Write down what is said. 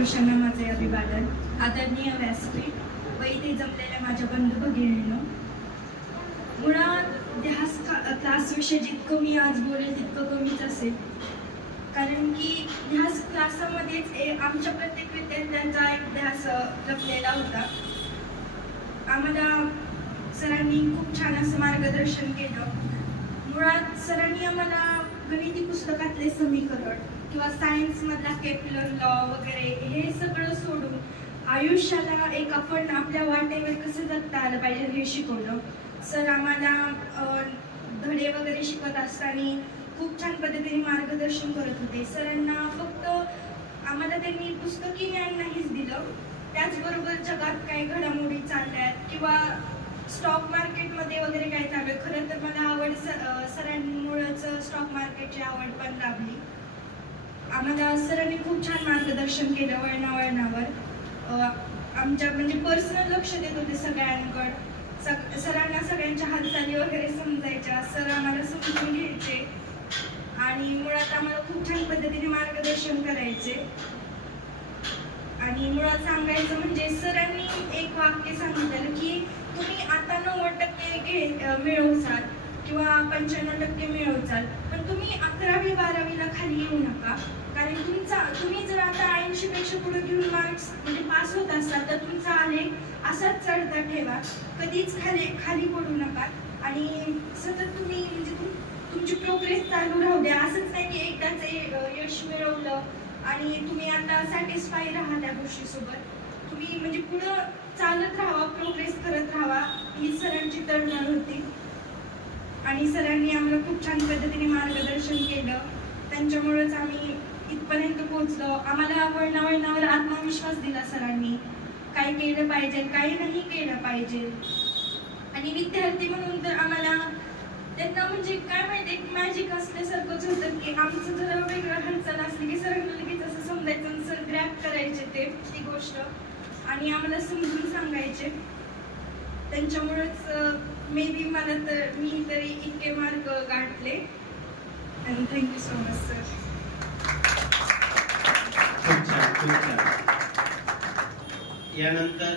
महापुरुषांना माझे अभिवादन. आदरणीय व्यासपीठ व इथे जमलेल्या माझ्या बंधू भगिनींनो, मुळात ध्यास क्लासविषयी जितकं मी आज बोलेल तितकं कमीच असेल, कारण की ध्यास क्लासामध्येच आमच्या प्रत्येक विद्यार्थ्यांचा एक ध्यास लपलेला होता. आम्हाला सरांनी खूप छान असं मार्गदर्शन केलं. मुळात सरांनी आम्हाला गणिती पुस्तकातले समीकरण किंवा सायन्समधला केपलर लॉ वगैरे हे सगळं सोडून आयुष्याला एक आपण आपल्या वाटेवर कसं जगता आलं पाहिजे हे शिकवलं. सर आम्हाला धडे वगैरे शिकत असताना खूप छान पद्धतीने मार्गदर्शन करत होते. सरांना फक्त आम्हाला त्यांनी पुस्तकी ज्ञान नाहीच दिलं, त्याचबरोबर जगात काय घडामोडी चालल्यात किंवा स्टॉक मार्केटमध्ये वगैरे काय चालू आहे. खरं तर मला आवड सरांमुळेच स्टॉक मार्केटची आवड पण लाभली. आम्हाला सरांनी खूप छान मार्गदर्शन केलं वळणावर. आमच्या म्हणजे पर्सनल लक्ष देत होते सगळ्यांकडं. सरांना सगळ्यांच्या हालचाली वगैरे समजायच्या, सर आम्हाला समजून घ्यायचे आणि मुळात आम्हाला खूप छान पद्धतीने मार्गदर्शन करायचे. आणि मुळात सांगायचं म्हणजे सरांनी एक वाक्य सांगितलं की तुम्ही आता 90% मिळवसाल किंवा 95% मिळवसाल, पण तुम्ही 11वी 12वीला खाली येऊ नका. कारण तुम्ही जर आता 80पेक्षा पुढे घेऊन मार्क्स म्हणजे पास होत असाल तर तुमचा आलेख असाच चढता ठेवा, कधीच खाली पडू नका आणि सतत तुम्ही म्हणजे तुमची प्रोग्रेस चालू राहू द्या. असंच नाही की एकदाच यश मिळवलं आणि तुम्ही आता सॅटिस्फाय राहा त्या गोष्टीसोबत. तुम्ही म्हणजे पुढं चालत राहावा, प्रोग्रेस करत राहावा, ही सरांची तळमळ होती. आणि सरांनी आम्हाला खूप छान पद्धतीने मार्गदर्शन केलं. त्यांच्यामुळेच आम्ही इथपर्यंत पोहोचलो. आम्हाला वळणावर आत्मविश्वास दिला सरांनी, काय केलं पाहिजे काही नाही केलं पाहिजे. आणि विद्यार्थी म्हणून तर आम्हाला त्यांना म्हणजे काय माहिती एक मॅजिक असल्यासारखंच होतं की आमचं जरा वेगळं हालचाल असली की सरांना लगेच असं समजायचं, सर ग्रॅप करायचे ती गोष्ट आणि आम्हाला समजून सांगायचे. त्यांच्यामुळेच मे बी मी तरी इतके मार्क गाठले. आणि थँक्यू सो मच सर. खूप छान. यानंतर